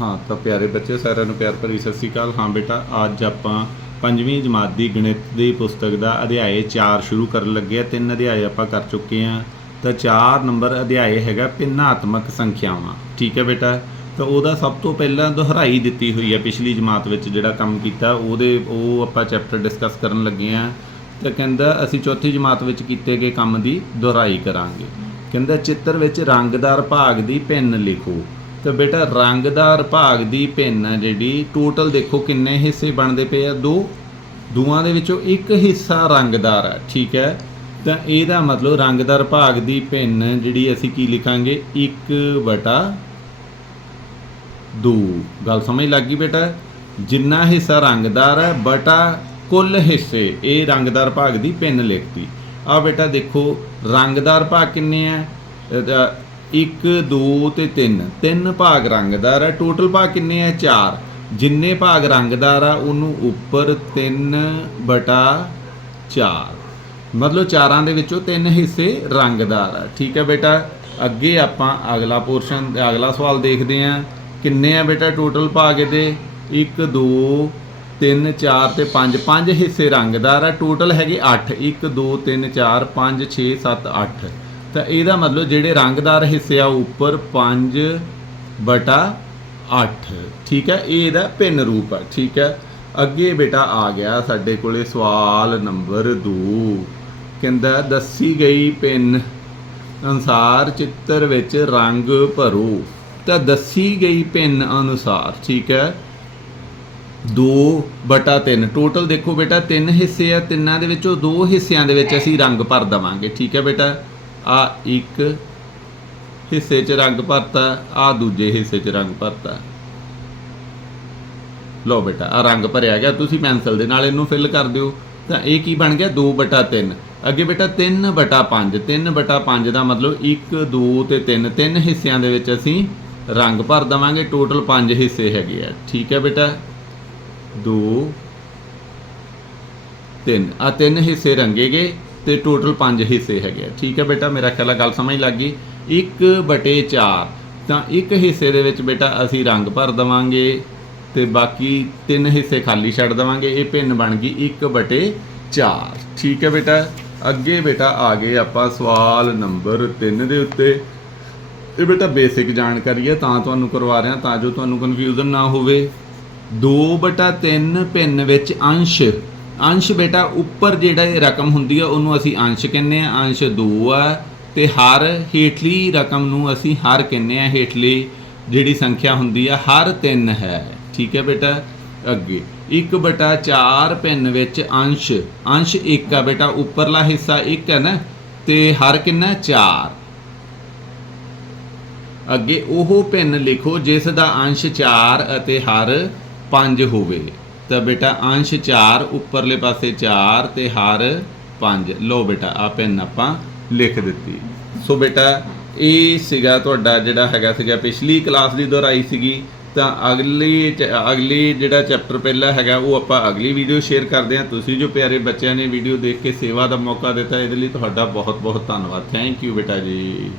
ਹਾਂ, ਤਾਂ ਪਿਆਰੇ ਬੱਚੇ, ਸਾਰਿਆਂ ਨੂੰ ਪਿਆਰ ਭਰੀ ਸਤਿ ਸ਼੍ਰੀ ਅਕਾਲ। ਹਾਂ ਬੇਟਾ, ਅੱਜ ਆਪਾਂ ਪੰਜਵੀਂ ਜਮਾਤ ਦੀ ਗਣਿਤ ਦੀ ਪੁਸਤਕ ਦਾ ਅਧਿਆਇ 4 ਸ਼ੁਰੂ ਕਰਨ ਲੱਗੇ ਆ ਤਿੰਨ ਅਧਿਆਇ ਆਪਾਂ ਕਰ ਚੁੱਕੇ ਆ ਤਾਂ 4 ਨੰਬਰ ਅਧਿਆਇ ਹੈਗਾ ਭਿੰਨਾਤਮਕ ਸੰਖਿਆਵਾਂ। ਠੀਕ ਹੈ ਬੇਟਾ? ਤਾਂ ਉਹਦਾ ਸਭ ਤੋਂ ਪਹਿਲਾਂ ਦੁਹਰਾਈ ਦਿੱਤੀ ਹੋਈ ਹੈ ਪਿਛਲੀ ਜਮਾਤ ਵਿੱਚ ਜਿਹੜਾ ਕੰਮ ਕੀਤਾ, ਉਹਦੇ ਉਹ ਆਪਾਂ ਚੈਪਟਰ ਡਿਸਕਸ ਕਰਨ ਲੱਗੇ ਆ ਤਾਂ ਕਹਿੰਦਾ, ਅਸੀਂ ਚੌਥੀ ਜਮਾਤ ਵਿੱਚ ਕੀਤੇ ਗਏ ਕੰਮ ਦੀ ਦੁਹਰਾਈ ਕਰਾਂਗੇ। ਕਹਿੰਦਾ, ਚਿੱਤਰ ਵਿੱਚ ਰੰਗਦਾਰ ਭਾਗ ਦੀ ਭਿੰਨ ਲਿਖੋ। ਤਾਂ ਬੇਟਾ ਰੰਗਦਾਰ ਭਾਗ ਦੀ ਭਿੰਨ ਹੈ ਜਿਹੜੀ। ਟੋਟਲ ਦੇਖੋ ਕਿੰਨੇ ਹਿੱਸੇ ਬਣਦੇ ਪਏ ਆ। ਦੋ, ਦੋਆਂ ਦੇ ਵਿੱਚੋਂ ਇੱਕ ਹਿੱਸਾ ਰੰਗਦਾਰ ਹੈ, ਠੀਕ ਹੈ? ਤਾਂ ਇਹਦਾ ਮਤਲਬ ਰੰਗਦਾਰ ਭਾਗ ਦੀ ਭਿੰਨ ਜਿਹੜੀ ਅਸੀਂ ਕੀ ਲਿਖਾਂਗੇ? 1 ਵਟਾ 2 ਗੱਲ ਸਮਝ ਲੱਗ ਗਈ ਬੇਟਾ? ਜਿੰਨਾ ਹਿੱਸਾ ਰੰਗਦਾਰ ਹੈ, ਬਟਾ ਕੁੱਲ ਹਿੱਸੇ, ਇਹ ਰੰਗਦਾਰ ਭਾਗ ਦੀ ਭਿੰਨ ਲਿਖਤੀ। ਆ ਬੇਟਾ ਦੇਖੋ ਰੰਗਦਾਰ ਭਾਗ ਕਿੰਨੇ ਆ 1 2 ਤੇ 3 ਤਿੰਨ ਭਾਗ ਰੰਗਦਾਰ ਹੈ। ਟੋਟਲ ਭਾਗ ਕਿੰਨੇ ਹੈ? 4 ਜਿੰਨੇ ਭਾਗ ਰੰਗਦਾਰ ਆ, ਉਹਨੂੰ ਉੱਪਰ 3 ਬਟਾ 4 ਮਤਲਬ ਚਾਰਾਂ ਦੇ ਵਿੱਚੋਂ ਤਿੰਨ ਹਿੱਸੇ ਰੰਗਦਾਰ ਆ। ਠੀਕ ਹੈ ਬੇਟਾ? ਅੱਗੇ ਆਪਾਂ ਅਗਲਾ ਪੋਰਸ਼ਨ ਅਗਲਾ ਸਵਾਲ ਦੇਖਦੇ ਹਾਂ। ਕਿੰਨੇ ਆ ਬੇਟਾ ਟੋਟਲ ਭਾਗ ਇਹਦੇ? 1 2 3 4 ਤੇ 5 ਪੰਜ ਹਿੱਸੇ ਰੰਗਦਾਰ ਆ। ਟੋਟਲ ਹੈਗੇ 8 1 2 3 4 5 6 7 8 ਤਾਂ ਇਹਦਾ ਮਤਲਬ ਜਿਹੜੇ ਰੰਗਦਾਰ ਹਿੱਸੇ ਆ ਉੱਪਰ 5 ਬਟਾ 8 ਠੀਕ ਹੈ? ਇਹ ਇਹਦਾ ਭਿੰਨ ਰੂਪ ਹੈ ਠੀਕ ਹੈ? ਅੱਗੇ ਬੇਟਾ ਆ ਗਿਆ ਸਾਡੇ ਕੋਲੇ ਸਵਾਲ ਨੰਬਰ 2 ਕਹਿੰਦਾ, ਦੱਸੀ ਗਈ ਭਿੰਨ ਅਨੁਸਾਰ ਚਿੱਤਰ ਵਿੱਚ ਰੰਗ ਭਰੋ। ਤਾਂ ਦੱਸੀ ਗਈ ਭਿੰਨ ਅਨੁਸਾਰ, ਠੀਕ ਹੈ? 2 ਬਟਾ 3 ਟੋਟਲ ਦੇਖੋ ਬੇਟਾ, ਤਿੰਨ ਹਿੱਸੇ ਆ, ਤਿੰਨਾਂ ਦੇ ਵਿੱਚੋਂ ਦੋ ਹਿੱਸਿਆਂ ਦੇ ਵਿੱਚ ਅਸੀਂ ਰੰਗ ਭਰ ਦਵਾਂਗੇ, ਠੀਕ ਹੈ ਬੇਟਾ? ਆ ਇੱਕ ਹਿੱਸੇ 'ਚ ਰੰਗ ਭਰਤਾ, ਆ ਦੂਜੇ ਹਿੱਸੇ 'ਚ ਰੰਗ ਭਰਤਾ। ਲਓ ਬੇਟਾ, ਆ ਰੰਗ ਭਰਿਆ ਗਿਆ, ਤੁਸੀਂ ਪੈਨਸਲ ਦੇ ਨਾਲ ਇਹਨੂੰ ਫਿਲ ਕਰ ਦਿਓ। ਤਾਂ ਇਹ ਕੀ ਬਣ ਗਿਆ? 2 ਬਟਾ 3 ਅੱਗੇ ਬੇਟਾ 3 ਬਟਾ 5 3 ਬਟਾ 5 ਦਾ ਮਤਲਬ 1 2 ਤੇ 3 ਤਿੰਨ ਹਿੱਸਿਆਂ ਦੇ ਵਿੱਚ ਅਸੀਂ ਰੰਗ ਭਰ ਦਵਾਂਗੇ, ਟੋਟਲ 5 ਹਿੱਸੇ ਹੈਗੇ ਆ। ਠੀਕ ਹੈ ਬੇਟਾ? 2 3 ਆ ਤਿੰਨ ਹਿੱਸੇ ਰੰਗੇ ਗਏ। ਤੇ ਟੋਟਲ ਪੰਜ ਹਿੱਸੇ ਹੈਗੇ ਆ। ਠੀਕ ਹੈ ਬੇਟਾ, ਮੇਰਾ ਖਿਆਲ ਆ ਗੱਲ ਸਮਝ ਲੱਗ ਗਈ? 1 ਬਟੇ 4 ਤਾਂ ਇੱਕ ਹਿੱਸੇ ਦੇ ਵਿੱਚ ਬੇਟਾ ਅਸੀਂ ਰੰਗ ਭਰ ਦਵਾਂਗੇ ਤੇ ਬਾਕੀ ਤਿੰਨ ਹਿੱਸੇ ਖਾਲੀ ਛੱਡ ਦਵਾਂਗੇ, ਇਹ ਪਿੰਨ ਬਣ ਗਈ 1 ਬਟੇ 4 ਠੀਕ ਹੈ ਬੇਟਾ, ਅੱਗੇ ਬੇਟਾ ਆ ਗਏ ਆਪਾਂ ਸਵਾਲ ਨੰਬਰ 3 ਦੇ ਉੱਤੇ। ਇਹ ਬੇਟਾ ਬੇਸਿਕ ਜਾਣਕਾਰੀ ਹੈ, ਤਾਂ ਤੁਹਾਨੂੰ ਕਰਵਾ ਰਿਹਾ, ਤਾਂ ਜੋ ਤੁਹਾਨੂੰ ਕਨਫਿਊਜ਼ਨ ਨਾ ਹੋਵੇ। 2 ਬਟਾ 3 ਪਿੰਨ ਵਿੱਚ ਅੰਸ਼। ਅੰਸ਼ ਬੇਟਾ, ਉੱਪਰ ਜਿਹੜਾ ਇਹ ਰਕਮ ਹੁੰਦੀ ਆ, ਉਹਨੂੰ ਅਸੀਂ ਅੰਸ਼ ਕਹਿੰਦੇ ਆ। ਅੰਸ਼ 2 ਆ ਤੇ ਹਰ ਹੇਠਲੀ ਰਕਮ ਨੂੰ ਅਸੀਂ ਹਰ ਕਹਿੰਦੇ ਆ। ਹੇਠਲੀ ਜਿਹੜੀ ਸੰਖਿਆ ਹੁੰਦੀ ਆ, ਹਰ 3 ਹੈ। ਠੀਕ ਹੈ ਬੇਟਾ? ਅੱਗੇ। 1 ਬਟਾ 4 ਭਿੰਨ ਵਿੱਚ ਅੰਸ਼। ਅੰਸ਼ 1 ਆ ਬੇਟਾ, ਉੱਪਰਲਾ ਹਿੱਸਾ 1 ਹੈ ਨਾ? ਤੇ ਹਰ ਕਿੰਨਾ? 4 ਅੱਗੇ ਉਹ ਭਿੰਨ ਲਿਖੋ, ਜਿਸ ਦਾ ਅੰਸ਼ 4 ਅਤੇ ਹਰ 5 ਹੋਵੇ। ਤਾਂ ਬੇਟਾ ਅੰਸ਼ 4 ਉੱਪਰਲੇ ਪਾਸੇ 4 ਤੇ ਹਾਰ 5 ਲੋ ਬੇਟਾ ਆ ਭਿੰਨ ਆਪਾਂ ਲਿਖ ਦਿੱਤੀ। ਸੋ ਬੇਟਾ, ਇਹ ਸੀਗਾ ਤੁਹਾਡਾ ਜਿਹੜਾ ਹੈਗਾ ਸੀਗਾ, ਪਿਛਲੀ ਕਲਾਸ ਦੀ ਦੁਹਰਾਈ ਸੀਗੀ, ਤਾਂ ਅਗਲੀ ਚ- ਅਗਲੀ ਜਿਹੜਾ ਚੈਪਟਰ ਪਹਿਲਾ ਹੈਗਾ, ਉਹ ਆਪਾਂ ਅਗਲੀ ਵੀਡੀਓ ਸ਼ੇਅਰ ਕਰਦੇ ਹਾਂ। ਤੁਸੀਂ ਜੋ ਪਿਆਰੇ ਬੱਚਿਆਂ ਨੇ ਵੀਡੀਓ ਦੇਖ ਕੇ ਸੇਵਾ ਦਾ ਮੌਕਾ ਦਿੱਤਾ, ਇਹਦੇ ਲਈ ਤੁਹਾਡਾ ਬਹੁਤ ਬਹੁਤ ਧੰਨਵਾਦ। ਥੈਂਕ ਯੂ ਬੇਟਾ ਜੀ।